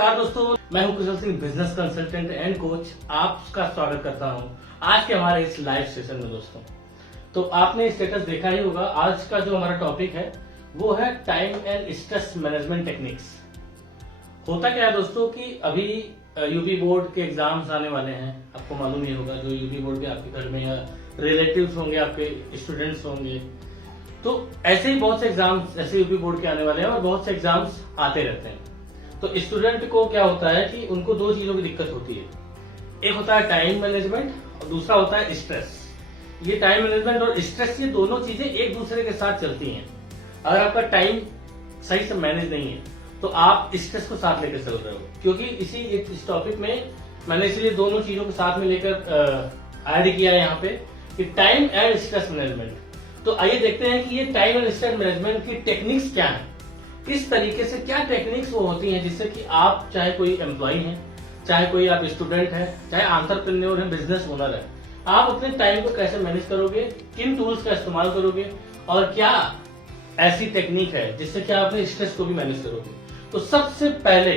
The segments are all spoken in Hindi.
नमस्कार दोस्तों, मैं हूं Kushal Singh, business consultant and coach. आपका स्वागत करता हूं आज के हमारे इस लाइव सेशन में। दोस्तों, तो आपने स्टेटस देखा ही होगा। आज का जो हमारा टॉपिक है वो है time and stress management techniques. होता क्या है दोस्तों कि अभी यूपी बोर्ड के एग्जाम्स आने वाले हैं। आपको मालूम ही होगा, जो यूपी बोर्ड के आपके घर में या रिलेटिव्स होंगे, आपके स्टूडेंट्स होंगे, तो ऐसे ही बहुत से एग्जाम्स ऐसे यूपी बोर्ड के आने वाले हैं और बहुत से एग्जाम्स आते रहते हैं। तो स्टूडेंट को क्या होता है कि उनको दो चीजों की दिक्कत होती है। एक होता है टाइम मैनेजमेंट और दूसरा होता है स्ट्रेस। ये टाइम मैनेजमेंट और स्ट्रेस, ये दोनों चीजें एक दूसरे के साथ चलती हैं। अगर आपका टाइम सही से मैनेज नहीं है तो आप स्ट्रेस को साथ लेकर चल रहे हो, क्योंकि इस टॉपिक में मैंने इसलिए दोनों चीजों को साथ में लेकर ऐड किया है यहाँ पे कि टाइम एंड स्ट्रेस मैनेजमेंट। तो आइए देखते हैं कि ये टाइम एंड स्ट्रेस मैनेजमेंट की टेक्निक्स क्या है, किस तरीके से क्या टेक्निक्स वो होती हैं जिससे कि आप चाहे कोई एम्प्लॉय हैं, चाहे कोई आप स्टूडेंट हैं, चाहे एंटरप्रेन्योर हैं, बिजनेस ओनर है, आप अपने टाइम को कैसे मैनेज करोगे, किन टूल्स का इस्तेमाल करोगे और क्या ऐसी टेक्निक है जिससे कि आप अपने स्ट्रेस को भी मैनेज करोगे। तो सबसे पहले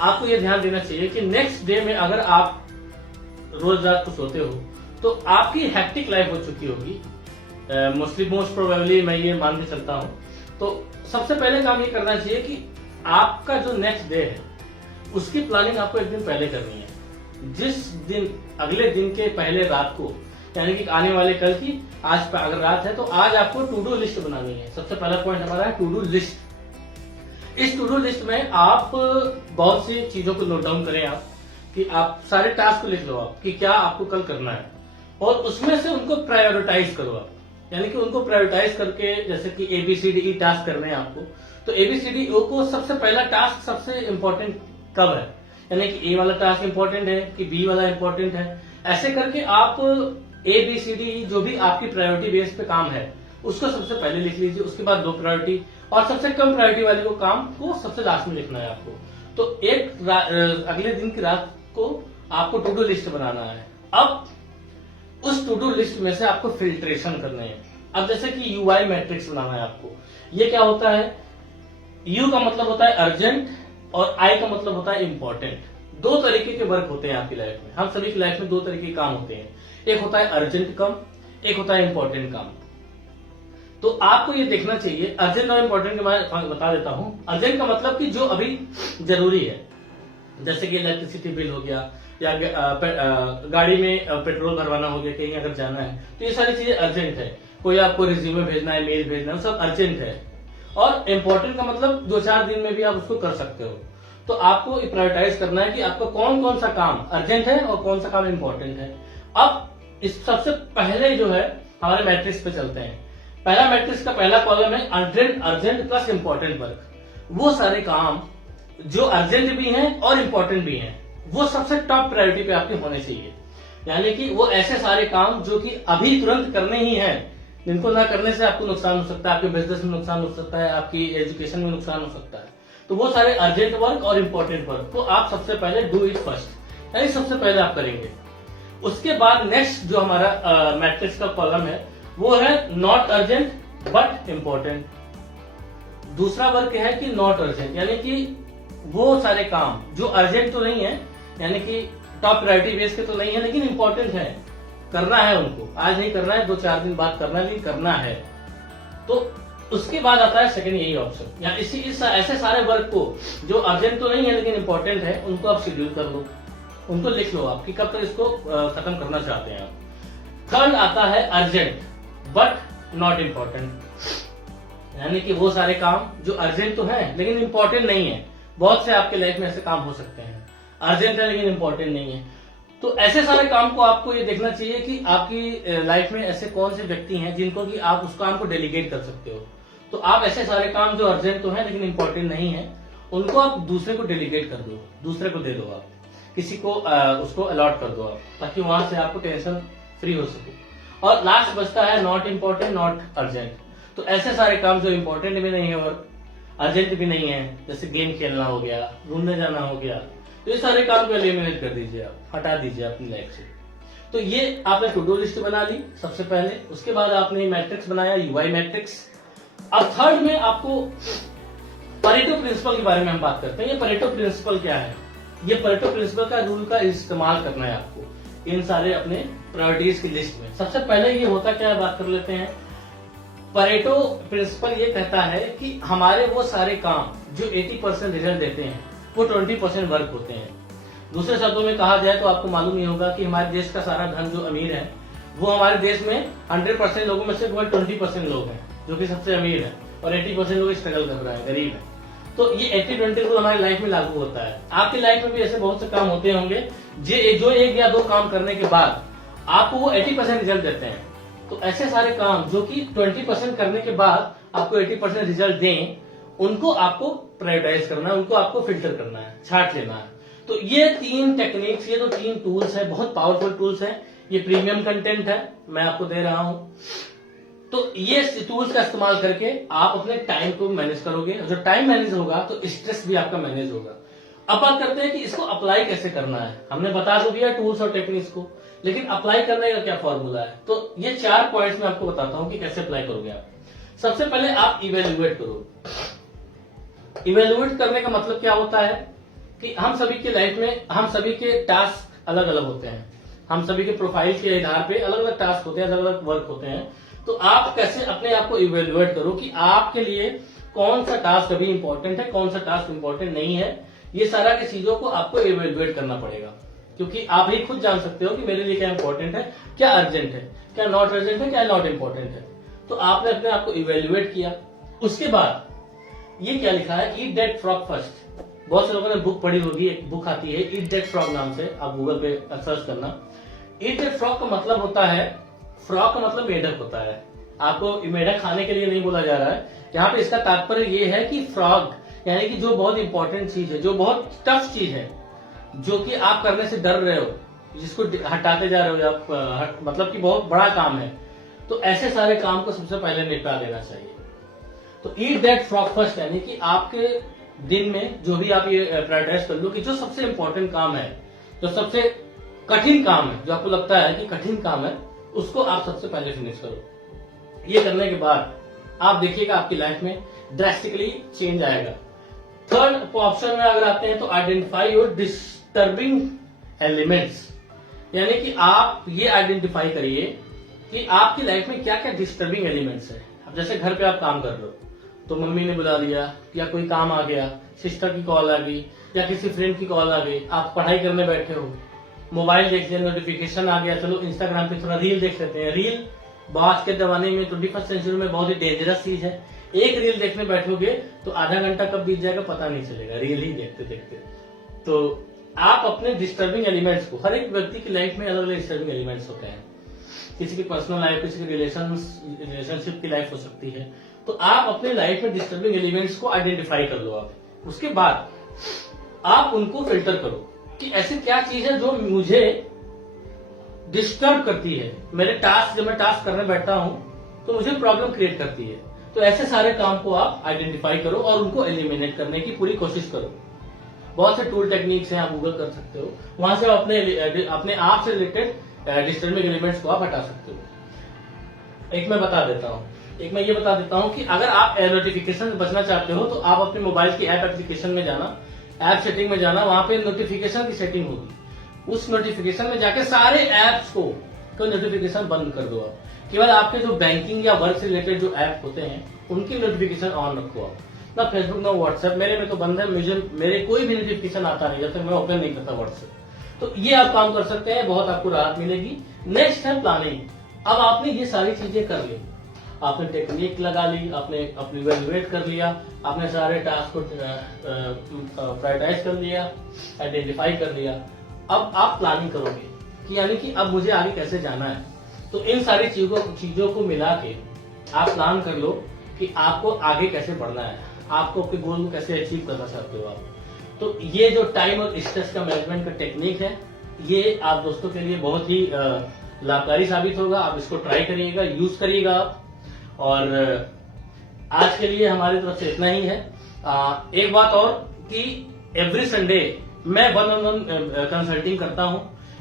आपको ये ध्यान देना चाहिए कि नेक्स्ट डे में अगर आप रोज रात को सोते हो तो आपकी हैक्टिक लाइफ हो चुकी होगी, मोस्ट प्रोबेबली मैं ये मान के चलता हूं। तो सबसे पहले काम ये करना चाहिए कि आपका जो नेक्स्ट डे है उसकी प्लानिंग आपको एक दिन पहले करनी है। जिस दिन अगले दिन के पहले रात को, यानी कि आने वाले कल की, आज अगर रात है तो आज आपको टू डू लिस्ट बनानी है। सबसे पहला पॉइंट हमारा है टू डू लिस्ट। इस टू डू लिस्ट में आप बहुत सी चीजों को नोट डाउन करें आप, कि आप सारे टास्क को लिख लो आप कि क्या आपको कल करना है, और उसमें से उनको प्रायोरिटाइज करो आप। यानी कि उनको प्रायोरिटाइज करके, जैसे कि ABCDE टास्क करने हैं आपको, तो ABCDE को सबसे पहला टास्क सबसे इंपॉर्टेंट कब है, यानी कि A वाला टास्क इंपॉर्टेंट है कि B वाला इंपॉर्टेंट है। ऐसे करके आप ABCDE जो भी आपकी प्रायोरिटी बेस पे काम है उसको सबसे पहले लिख लीजिए, उसके बाद दो प्रायोरिटी, और सबसे कम प्रायोरिटी वाले को काम को सबसे लास्ट में लिखना है आपको। तो अगले दिन की रात को आपको टू डू लिस्ट बनाना है। अब उस टू डू लिस्ट में से आपको फिल्ट्रेशन करने हैं। अब जैसे कि UI मैट्रिक्स बनाना है आपको। ये क्या होता है, U का मतलब होता है अर्जेंट और I का मतलब होता है इंपॉर्टेंट। दो तरीके के वर्क होते हैं आपकी लाइफ में। हम सभी की लाइफ में दो तरीके के काम होते हैं, एक होता है अर्जेंट काम, एक होता है इंपॉर्टेंट काम। तो आपको ये देखना चाहिए, अर्जेंट और इंपॉर्टेंट के मैं बता देता हूं। अर्जेंट का मतलब कि जो अभी जरूरी है, जैसे कि इलेक्ट्रिसिटी बिल हो गया, या गाड़ी में पेट्रोल भरवाना हो गया, कहीं अगर जाना है, तो ये सारी चीजें अर्जेंट है। कोई आपको रिज्यूमे भेजना है, मेल भेजना है, सब अर्जेंट है। और इम्पोर्टेंट का मतलब 2-4 दिन में भी आप उसको कर सकते हो। तो आपको प्रायोरिटाइज करना है कि आपका कौन कौन सा काम अर्जेंट है और कौन सा काम इम्पोर्टेंट है। अब इस सबसे पहले जो है हमारे मैट्रिक्स पे चलते हैं। पहला मैट्रिक्स का पहला कॉलम है अर्जेंट प्लस इम्पोर्टेंट वर्क। वो सारे काम जो अर्जेंट भी हैं और इम्पोर्टेंट भी हैं, वो सबसे टॉप प्रायोरिटी पे आपके होने चाहिए। यानी कि वो ऐसे सारे काम जो कि अभी तुरंत करने ही हैं, जिनको ना करने से आपको नुकसान हो सकता है, आपके बिजनेस में नुकसान हो सकता है, आपकी एजुकेशन में नुकसान हो सकता है। तो वो सारे अर्जेंट वर्क और इम्पोर्टेंट वर्क को आप सबसे पहले डू इट फर्स्ट, यानी सबसे पहले आप करेंगे। उसके बाद नेक्स्ट जो हमारा मैट्रिक्स का कॉलम है वो है नॉट अर्जेंट बट इम्पोर्टेंट। दूसरा वर्क है कि नॉट अर्जेंट, यानी कि वो सारे काम जो अर्जेंट तो नहीं है, यानी कि टॉप प्रायोरिटी बेस के तो नहीं है, लेकिन इंपॉर्टेंट है, करना है उनको, आज नहीं करना है, 2-4 दिन बाद करना है, लेकिन करना है। तो उसके बाद आता है सेकंड यही ऑप्शन, या ऐसे सारे वर्क को जो अर्जेंट तो नहीं है लेकिन इंपॉर्टेंट है, उनको आप शेड्यूल कर लो, उनको लिख लो आप कि कब तक इसको खत्म करना चाहते हैं आप। थर्ड आता है अर्जेंट बट नॉट इम्पोर्टेंट, यानी कि वो सारे काम जो अर्जेंट तो है लेकिन इंपॉर्टेंट नहीं है। बहुत से आपके लाइफ में ऐसे काम हो सकते हैं, अर्जेंट है लेकिन इंपॉर्टेंट नहीं है। तो ऐसे सारे काम को आपको ये देखना चाहिए कि आपकी लाइफ में ऐसे कौन से व्यक्ति हैं जिनको कि आप उस काम को डेलीगेट कर सकते हो। तो आप ऐसे सारे काम जो अर्जेंट तो है लेकिन इंपॉर्टेंट नहीं है, उनको आप दूसरे को डेलीगेट कर दो, दूसरे को दे दो, आप किसी को उसको अलॉट कर दो आप, ताकि वहां से आपको टेंशन फ्री हो सके। और लास्ट बचता है नॉट इम्पोर्टेंट नॉट अर्जेंट। तो ऐसे सारे काम जो इम्पोर्टेंट भी नहीं है और अर्जेंट भी नहीं है, जैसे गेम खेलना हो गया, घूमने जाना हो गया, तो ये सारे काम को एलिमिनेट कर दीजिए, आप हटा दीजिए अपनी लाइफ से। तो ये आपने टू डू लिस्ट बना ली सबसे पहले। उसके बाद आपने मैट्रिक्स बनाया, UI मैट्रिक्स। अब थर्ड में आपको परेटो प्रिंसिपल के बारे में हम बात करते हैं। ये परेटो प्रिंसिपल क्या है? ये परेटो प्रिंसिपल का रूल का इस्तेमाल करना है आपको इन सारे अपने प्रायोरिटीज की लिस्ट में। सबसे पहले ये होता क्या है, बात कर लेते हैं। परेटो प्रिंसिपल ये कहता है कि हमारे वो सारे काम जो 80% रिजल्ट देते हैं वो 20% वर्क होते हैं। दूसरे शब्दों में कहा जाए तो आपको मालूम ही होगा कि हमारे देश का सारा धन जो अमीर है वो हमारे देश में 100% लोगों में से केवल 20% लोग हैं जो कि सबसे अमीर है, और 80% लोग स्ट्रगल कर रहा है, गरीब है। तो ये 80-20 रूल हमारी लाइफ में लागू होता है। आपकी लाइफ में भी ऐसे बहुत से काम होते होंगे जो 1 या 2 काम करने के बाद आपको वो 80% रिजल्ट देते हैं। तो ऐसे सारे काम जो कि 20% करने के बाद आपको 80% रिजल्ट दें, उनको आपको प्रायोरिटाइज करना है, उनको आपको फिल्टर करना है, छांट लेना है। तो ये 3 टेक्निक्स, ये जो 3 टूल्स है, बहुत पावरफुल टूल्स हैं। ये प्रीमियम कंटेंट है, मैं आपको दे रहा हूं। तो ये टूल्स का इस्तेमाल करके आप अपने टाइम को मैनेज करोगे। जो टाइम मैनेज होगा तो स्ट्रेस भी आपका मैनेज होगा। अब बात करते हैं कि इसको अप्लाई कैसे करना है। हमने बता तो दिया टूल्स और टेक्निक्स को, लेकिन अप्लाई करने का क्या फॉर्मूला है। तो ये 4 पॉइंट्स मैं आपको बताता हूं कि कैसे अप्लाई करोगे आप। सबसे पहले आप इवेल्युएट करो। इवेल्युएट करने का मतलब क्या होता है कि हम सभी की लाइफ में हम सभी के टास्क अलग अलग होते हैं। हम सभी के प्रोफाइल के आधार पे अलग अलग टास्क होते हैं, अलग अलग वर्क होते हैं। तो आप कैसे अपने आप को इवेल्युएट करो कि आपके लिए कौन सा टास्क अभी इंपॉर्टेंट है, कौन सा टास्क इंपॉर्टेंट नहीं है। ये सारा की चीजों को आपको इवेल्युएट करना पड़ेगा, क्योंकि आप ही खुद जान सकते हो कि मेरे लिए क्या इंपॉर्टेंट है, क्या अर्जेंट है, क्या नॉट अर्जेंट है, क्या नॉट इंपॉर्टेंट है। तो आपने अपने आप को इवेल्युएट किया। उसके बाद ये क्या लिखा है, ईट दैट फ्रॉग फर्स्ट। बहुत से लोगों ने बुक पढ़ी होगी, एक बुक आती है ईट दैट फ्रॉग नाम से, आप गूगल पे सर्च करना। ईट दैट फ्रॉग का मतलब होता है, फ्रॉग का मतलब मेढक होता है। आपको मेढक खाने के लिए नहीं बोला जा रहा है यहाँ पे। इसका तात्पर्य ये है कि फ्रॉग यानी कि जो बहुत इंपॉर्टेंट चीज है, जो बहुत टफ चीज है, जो कि आप करने से डर रहे हो, जिसको हटाते जा रहे हो आप, मतलब कि बहुत बड़ा काम है, तो ऐसे सारे काम को सबसे पहले निपटा देना चाहिए। तो ईट दैट फ्रॉग फर्स्ट यानी कि आपके दिन में जो भी आप ये प्रायोरिटाइज कर लो कि जो सबसे इंपॉर्टेंट काम है, जो सबसे कठिन काम है, जो आपको लगता है कि कठिन काम है, उसको आप सबसे पहले फिनिश करो। ये करने के बाद आप देखिएगा आपकी लाइफ में ड्रास्टिकली चेंज आएगा। थर्ड ऑप्शन में अगर आते हैं तो आइडेंटिफाई योर डिस्टर्बिंग एलिमेंट्स, यानी कि आप ये आइडेंटिफाई करिए कि आपकी लाइफ में क्या क्या डिस्टर्बिंग एलिमेंट्स है। अब जैसे घर पे आप काम कर रहे हो तो मम्मी ने बुला दिया, या कोई काम आ गया, सिस्टर की कॉल आ गई, या किसी फ्रेंड की कॉल आ गई, आप पढ़ाई करने बैठे हो, मोबाइल देख लिया, नोटिफिकेशन आ गया, चलो इंस्टाग्राम पे थोड़ा रील देख लेते हैं। रील आज के जमाने में 21st सेंचुरी में बहुत ही डेंजरस चीज है। एक रील देखने बैठोगे तो आधा घंटा कब बीत जाएगा पता नहीं चलेगा, रील ही देखते देखते। तो आप अपने डिस्टर्बिंग एलिमेंट्स को, हर एक व्यक्ति की लाइफ में अलग अलग डिस्टर्बिंग एलिमेंट्स होते हैं। किसी की पर्सनल लाइफ, किसी की रिलेशनशिप की लाइफ हो सकती है। तो आप अपने लाइफ में डिस्टर्बिंग एलिमेंट्स को आइडेंटिफाई कर लो आप। उसके बाद आप उनको फिल्टर करो कि ऐसी क्या चीज है जो मुझे डिस्टर्ब करती है। मेरे टास्क, जब मैं टास्क करने बैठता हूं तो मुझे प्रॉब्लम क्रिएट करती है। तो ऐसे सारे काम को आप आइडेंटिफाई करो और उनको एलिमिनेट करने की पूरी कोशिश करो। बहुत से टूल टेक्निक्स हैं, आप गूगल कर सकते हो, वहां से अपने आप से रिलेटेड डिस्टर्बिंग एलिमेंट्स को आप हटा सकते हो। एक मैं ये बता देता हूं कि अगर आप नोटिफिकेशन से बचना चाहते हो तो आप अपने मोबाइल की ऐप एप्लीकेशन में जाना, ऐप सेटिंग में जाना, वहां पे नोटिफिकेशन की सेटिंग होगी। उस नोटिफिकेशन में जाके सारे ऐप्स को नोटिफिकेशन बंद कर दो आप। केवल आपके जो बैंकिंग या वर्क से रिलेटेड जो ऐप होते हैं उनकी नोटिफिकेशन ऑन रखो आप। ना फेसबुक ना व्हाट्सएप, मेरे में तो बंद है, मेरे कोई भी नोटिफिकेशन आता नहीं जब तक मैं ओपन नहीं करता व्हाट्सएप। तो ये आप काम कर सकते हैं, बहुत आपको राहत मिलेगी। नेक्स्ट है प्लानिंग। अब आपने ये सारी चीजें कर ली, आपने टेक्निक लगा ली, आपने अपनी इवैल्यूएट कर लिया, आपने सारे टास्क को प्रायोरिटाइज कर लिया, आइडेंटिफाई कर लिया। अब आप प्लानिंग करोगे कि यानी कि अब मुझे आगे कैसे जाना है। तो इन सारी चीजों को मिला के आप प्लान कर लो कि आपको आगे कैसे बढ़ना है, आपको आपके गोल को कैसे अचीव करना चाहते हो आप। तो ये जो टाइम और स्ट्रेस का मैनेजमेंट का टेक्निक है, ये आप दोस्तों के लिए बहुत ही लाभकारी साबित होगा। आप इसको ट्राई करिएगा, यूज करिएगा आप। और आज के लिए हमारी तरफ से इतना ही है। एक बात और कि एवरी संडे मैं 1-on-1 कंसल्टिंग करता हूं।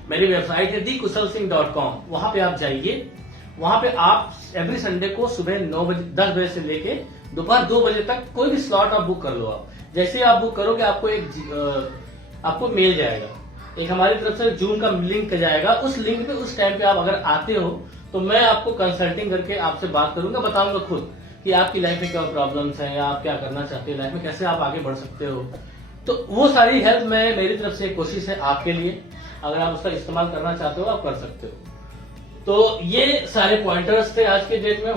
मेरी वेबसाइट है thekusalsingh.com, वहां पे आप जाइए। वहां पे आप एवरी संडे को सुबह 10 बजे से लेके दोपहर 2 बजे तक कोई भी स्लॉट आप बुक कर लो। आप जैसे ही आप बुक करोगे आपको मेल जाएगा, एक हमारी तरफ से जूम का लिंक जाएगा। उस लिंक पे उस टाइम पे आप अगर आते हो तो मैं आपको कंसल्टिंग करके आपसे बात करूंगा, बताऊंगा खुद कि आपकी लाइफ में क्या प्रॉब्लम्स हैं या आप क्या करना चाहते हो लाइफ में, कैसे आप आगे बढ़ सकते हो। तो वो सारी हेल्प मैं मेरी तरफ से कोशिश है आपके लिए, अगर आप उसका इस्तेमाल करना चाहते हो आप कर सकते हो। तो ये सारे पॉइंटर्स थे आज के डेट में।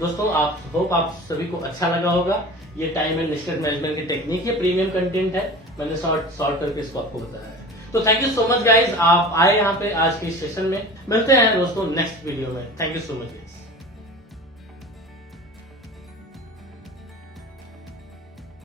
दोस्तों आप होप आप सभी को अच्छा लगा होगा। ये टाइम एंड स्टेट मैनेजमेंट की टेक्निक है, प्रीमियम कंटेंट है, मैंने शॉर्ट करके इसको आपको बताया है। तो thank you so much guys, आप आए यहाँ पे आज के सेशन में। मिलते हैं दोस्तों नेक्स्ट वीडियो में। Thank you so much guys.